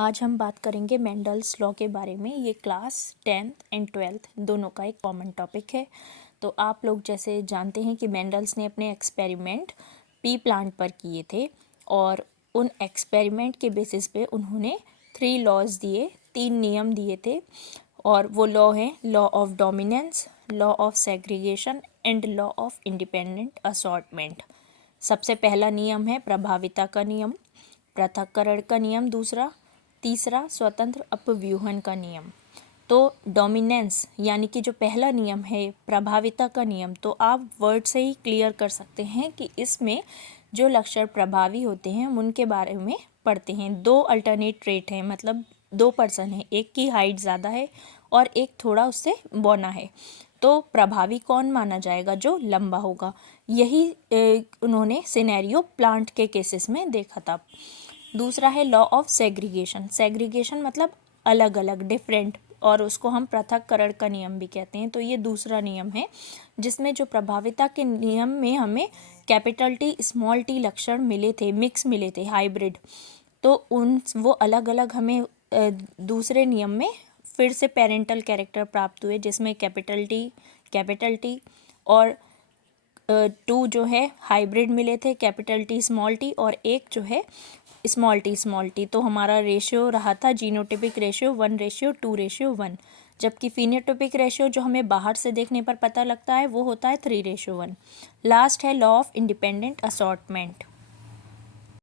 आज हम बात करेंगे मेंडल्स लॉ के बारे में। ये क्लास 10th एंड 12th दोनों का एक कॉमन टॉपिक है। तो आप लोग जैसे जानते हैं कि मेंडल्स ने अपने एक्सपेरिमेंट पी प्लांट पर किए थे और उन एक्सपेरिमेंट के बेसिस पे उन्होंने 3 लॉज दिए, 3 नियम दिए थे। और वो लॉ हैं law of dominance, law of segregation and law of independent assortment. सबसे पहला नियम है प्रभाविता का नियम, पृथक्करण का नियम दूसरा, तीसरा स्वतंत्र अपव्यूहन का नियम। तो डोमिनेंस यानी कि जो पहला नियम है प्रभाविता का नियम, तो आप वर्ड से ही क्लियर कर सकते हैं कि इसमें जो लक्षण प्रभावी होते हैं हम उनके बारे में पढ़ते हैं। 2 अल्टरनेट ट्रेट हैं, मतलब 2 पर्सन हैं, एक की हाइट ज़्यादा है और एक थोड़ा उससे बौना है। तो प्रभावी कौन माना जाएगा? जो लंबा होगा। यही उन्होंने सिनेरियो प्लांट के केसेस में देखा था। दूसरा है लॉ ऑफ सेग्रीगेशन। सेग्रीगेशन मतलब अलग अलग, डिफरेंट, और उसको हम पृथक्करण का नियम भी कहते हैं। तो ये दूसरा नियम है जिसमें जो प्रभाविता के नियम में हमें कैपिटल टी स्मॉल टी लक्षण मिले थे, मिक्स मिले थे, हाइब्रिड। तो वो अलग अलग हमें दूसरे नियम में फिर से पेरेंटल कैरेक्टर प्राप्त हुए, जिसमें कैपिटल टी और 2 जो है हाइब्रिड मिले थे, कैपिटल टी स्मॉल टी, और एक जो है स्मॉल टी। तो हमारा रेशियो रहा था जीनोटिपिक रेशियो 1:2:1, जबकि फिनोटिपिक रेशियो जो हमें बाहर से देखने पर पता लगता है वो होता है 3:1। लास्ट है लॉ ऑफ इंडिपेंडेंट असॉर्टमेंट।